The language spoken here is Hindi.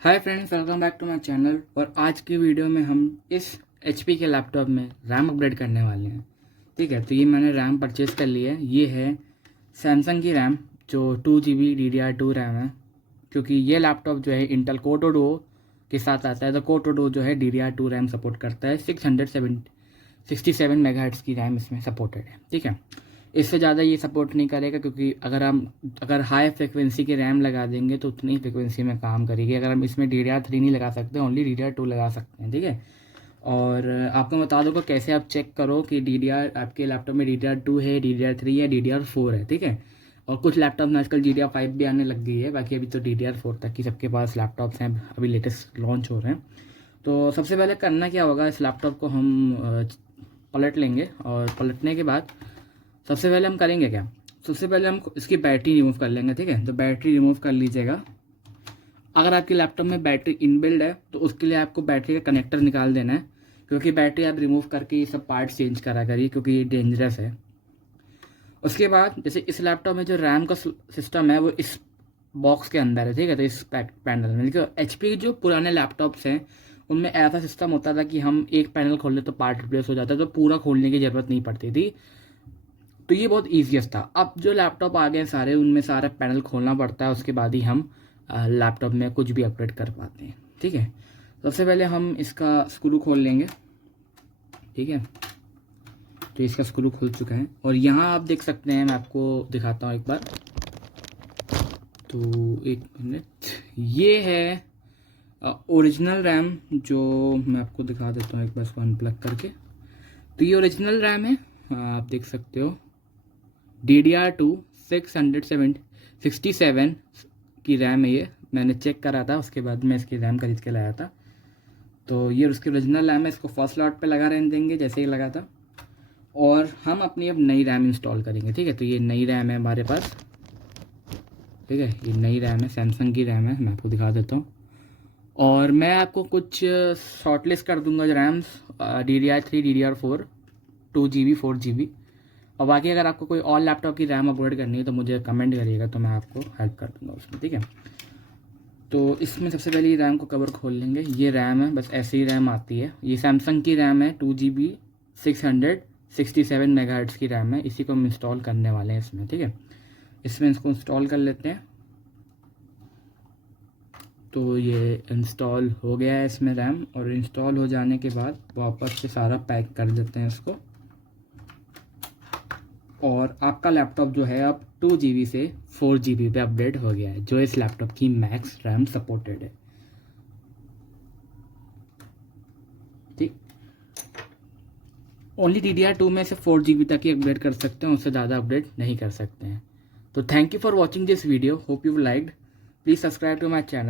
Hi friends, welcome back to my channel. और आज की वीडियो में हम इस HP के लैपटॉप में रैम अपग्रेड करने वाले हैं। ठीक है, तो ये मैंने रैम परचेज़ कर ली है। ये है सैमसंग की रैम जो 2 GB DDR2 रैम है, क्योंकि ये लैपटॉप जो है इंटेल कोर टू डुओ के साथ आता है। तो कोर टू डुओ जो है DDR2 रैम सपोर्ट करता है। 667 मेगाहर्ट्ज़ की रैम इसमें सपोर्टेड है। ठीक है, इससे ज़्यादा ये सपोर्ट नहीं करेगा, क्योंकि अगर हाई फ्रिक्वेंसी की रैम लगा देंगे तो उतनी फ्रिक्वेंसी में काम करेगी। अगर हम इसमें DDR3 नहीं लगा सकते, ओनली DDR2 लगा सकते हैं। ठीक है, और आपको बता दूँगा कैसे आप चेक करो कि आपके लैपटॉप में DDR2 है, DDR3 है, DDR4 है। ठीक है, और कुछ लैपटॉप में आजकल DDR5 भी आने लग गई है। बाकी अभी तो DDR4 तक की सबके पास लैपटॉप्स हैं, अभी लेटेस्ट लॉन्च हो रहे हैं। तो सबसे पहले करना क्या होगा, इस लैपटॉप को हम पलट लेंगे। और पलटने के बाद सबसे पहले हम करेंगे क्या, सबसे पहले हम इसकी बैटरी रिमूव कर लेंगे। ठीक है, तो बैटरी रिमूव कर लीजिएगा। अगर आपके लैपटॉप में बैटरी इनबिल्ड है तो उसके लिए आपको बैटरी का कनेक्टर निकाल देना है, क्योंकि बैटरी आप रिमूव करके ये सब पार्ट्स चेंज करा करिए, क्योंकि ये डेंजरस है। उसके बाद जैसे इस लैपटॉप में जो रैम का सिस्टम है वो इस बॉक्स के अंदर है। ठीक है, तो इस पैनल में, लेकिन HP जो पुराने लैपटॉप्स हैं उनमें ऐसा सिस्टम होता था कि हम एक पैनल खोल ले तो पार्ट रिप्लेस हो जाता, तो पूरा खोलने की ज़रूरत नहीं पड़ती थी। तो ये बहुत ईजीएस्ट था। अब जो लैपटॉप आ गए सारे, उनमें सारा पैनल खोलना पड़ता है, उसके बाद ही हम लैपटॉप में कुछ भी अपडेट कर पाते हैं। ठीक है, सबसे पहले हम इसका स्क्रू खोल लेंगे। ठीक है, तो इसका स्क्रू खुल चुका है और यहाँ आप देख सकते हैं, मैं आपको दिखाता हूँ एक बार। तो एक मिनट, ये है ओरिजिनल रैम, जो मैं आपको दिखा देता हूँ एक बार इसको अनप्लग करके। तो ये ओरिजिनल रैम है, आप देख सकते हो। DDR2 667 की रैम है। ये मैंने चेक करा था, उसके बाद मैं इसकी रैम खरीद के लाया था। तो ये उसकी ओरिजिनल रैम है। इसको फर्स्ट स्लॉट पे लगा रहने देंगे जैसे ही लगा था, और हम अपनी अब नई रैम इंस्टॉल करेंगे। ठीक है, तो ये नई रैम है हमारे पास। ठीक है, ये नई रैम है, सैमसंग की रैम है। मैं आपको दिखा देता हूँ और मैं आपको कुछ शॉर्टलिस्ट कर दूंगा rams, DDR3, DDR4, 2 GB, 4 GB। और बाकी अगर आपको कोई और लैपटॉप की रैम अपग्रेड करनी है तो मुझे कमेंट करिएगा, तो मैं आपको हेल्प कर दूंगा उसमें। ठीक है, तो इसमें सबसे पहले ये रैम को कवर खोल लेंगे। ये रैम है, बस ऐसे ही रैम आती है। ये सैमसंग की रैम है, 2 GB 667 मेगाहर्ट्ज़ की रैम है। इसी को हम इंस्टॉल करने वाले हैं इसमें। ठीक है, इसमें इसको इंस्टॉल कर लेते हैं। तो ये इंस्टॉल हो गया है इसमें रैम, और इंस्टॉल हो जाने के बाद वापस से सारा पैक कर देते हैं इसको। और आपका लैपटॉप जो है अब 2 GB से 4 GB पे अपडेट हो गया है, जो इस लैपटॉप की मैक्स रैम सपोर्टेड है। ठीक, ओनली DDR2 में से 4 GB तक ही अपडेट कर सकते हैं, उससे ज़्यादा अपडेट नहीं कर सकते हैं। तो thank you for watching this video, hope you liked. Please subscribe to my channel.